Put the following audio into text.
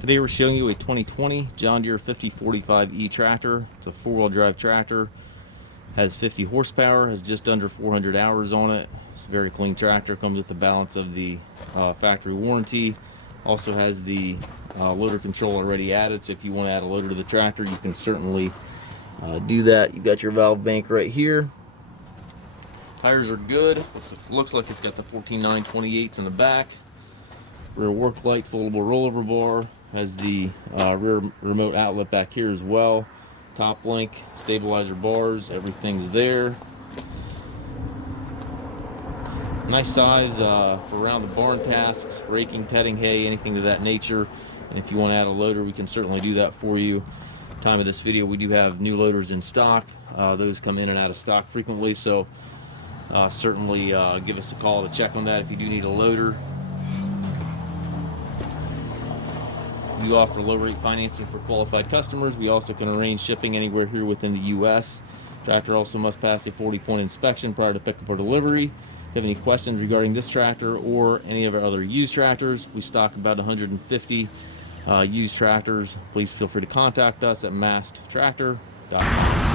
Today we're showing you a 2020 John Deere 5045E tractor. It's a four-wheel drive tractor, has 50 horsepower, has just under 400 hours on it. It's a very clean tractor, comes with the balance of the factory warranty. Also has the loader control already added, so if you want to add a loader to the tractor, you can certainly do that. You've got your valve bank right here. Tires are good. Looks like it's got the 14.9 28s in the back. Rear work light, foldable rollover bar. Has the rear remote outlet back here as well. Top link, stabilizer bars, everything's there. Nice size for around the barn tasks, raking, tedding hay, anything of that nature. And if you want to add a loader, we can certainly do that for you. Time of this video, we do have new loaders in stock. Those come in and out of stock frequently, so certainly give us a call to check on that if you do need a loader. We offer low rate financing for qualified customers. We also can arrange shipping anywhere here within the U.S. Tractor also must pass a 40-point inspection prior to pickup or delivery. If you have any questions regarding this tractor or any of our other used tractors, we stock about 150 used tractors. Please feel free to contact us at masttractor.com.